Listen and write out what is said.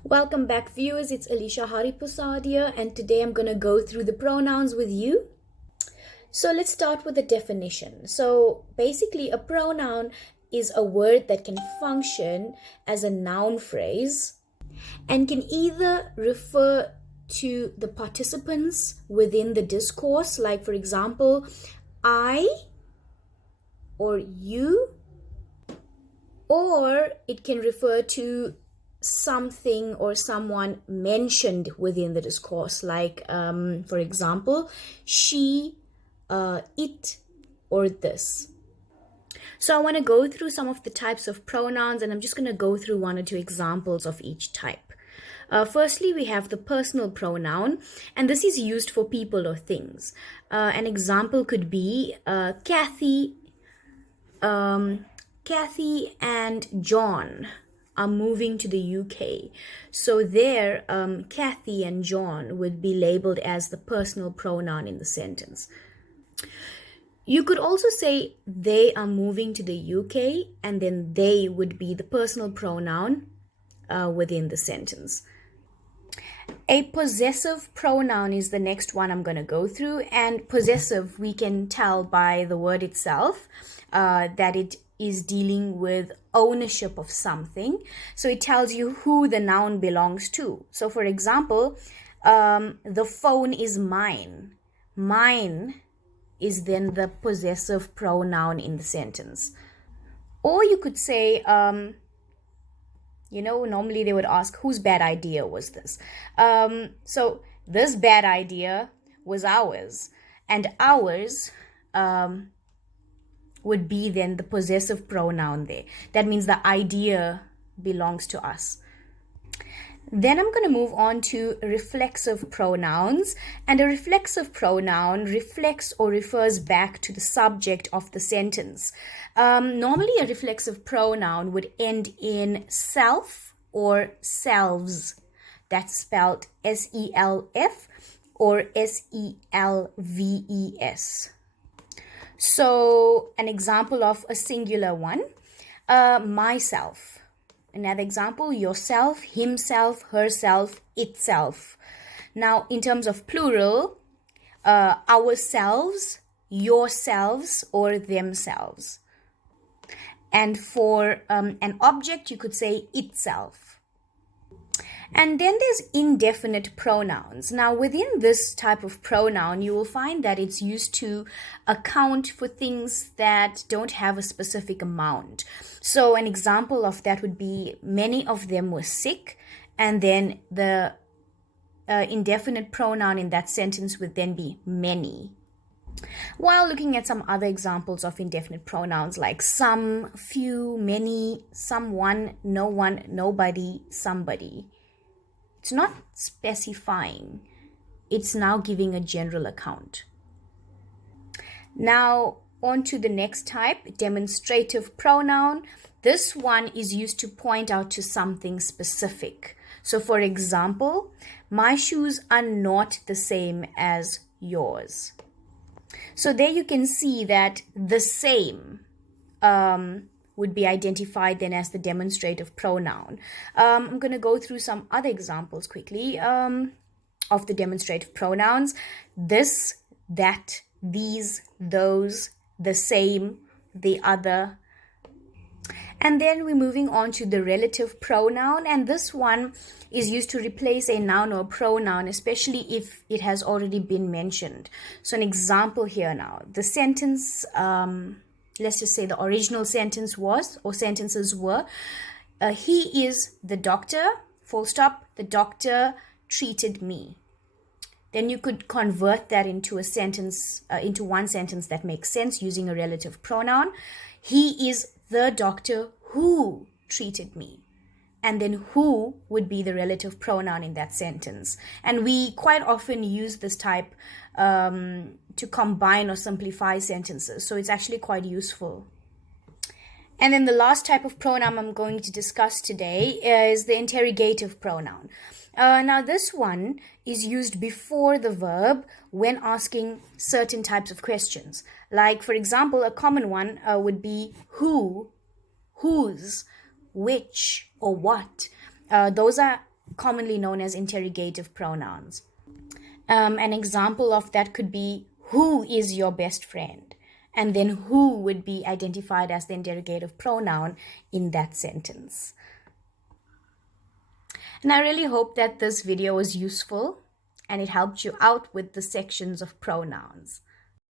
Welcome back, viewers. It's Alicia Haripusad here, and today I'm going to go through the pronouns with you. So let's start with the definition. So basically, a pronoun is a word that can function as a noun phrase and can either refer to the participants within the discourse, like for example, I or you, or it can refer to something or someone mentioned within the discourse, like for example, she, it, or this. So I want to go through some of the types of pronouns, and I'm just going to go through one or two examples of each type. Firstly, we have the personal pronoun, and this is used for people or things. An example could be Kathy and John are moving to the UK. So there, Kathy and John would be labeled as the personal pronoun in the sentence. You could also say they are moving to the UK, and then they would be the personal pronoun within the sentence. A possessive pronoun is the next one I'm going to go through, and possessive we can tell by the word itself that it is dealing with ownership of something. So it tells you who the noun belongs to. So for example, the phone is mine. Mine is then the possessive pronoun in the sentence. Or you could say, normally they would ask, whose bad idea was this? So this bad idea was ours, and ours would be then the possessive pronoun there. That means the idea belongs to us. Then I'm going to move on to reflexive pronouns. And a reflexive pronoun reflects or refers back to the subject of the sentence. Normally, a reflexive pronoun would end in self or selves. That's spelled S-E-L-F or S-E-L-V-E-S. So an example of a singular one, myself. Another example, yourself, himself, herself, itself. Now, in terms of plural, ourselves, yourselves, or themselves. And for an object, you could say itself. And then there's indefinite pronouns. Now, within this type of pronoun, you will find that it's used to account for things that don't have a specific amount. So an example of that would be many of them were sick, and then the indefinite pronoun in that sentence would then be many. While looking at some other examples of indefinite pronouns like some, few, many, someone, no one, nobody, somebody. It's not specifying. It's now giving a general account. Now, on to the next type, demonstrative pronoun. This one is used to point out to something specific. So, for example, my shoes are not the same as yours. So there you can see that the same would be identified then as the demonstrative pronoun. I'm going to go through some other examples quickly of the demonstrative pronouns. This, that, these, those, the same, the other. And then we're moving on to the relative pronoun, and this one is used to replace a noun or pronoun, especially if it has already been mentioned. So an example here now, the sentence, let's just say the original sentence was, or sentences were, he is the doctor, full stop, the doctor treated me. Then you could convert that into a sentence, into one sentence that makes sense using a relative pronoun. He is the doctor who treated me. And then who would be the relative pronoun in that sentence. And we quite often use this type to combine or simplify sentences. So it's actually quite useful. And then the last type of pronoun I'm going to discuss today is the interrogative pronoun. Now this one is used before the verb when asking certain types of questions. Like, for example, a common one would be who, whose, which, or what. Those are commonly known as interrogative pronouns. An example of that could be, who is your best friend? And then who would be identified as the interrogative pronoun in that sentence. And I really hope that this video was useful and it helped you out with the sections of pronouns.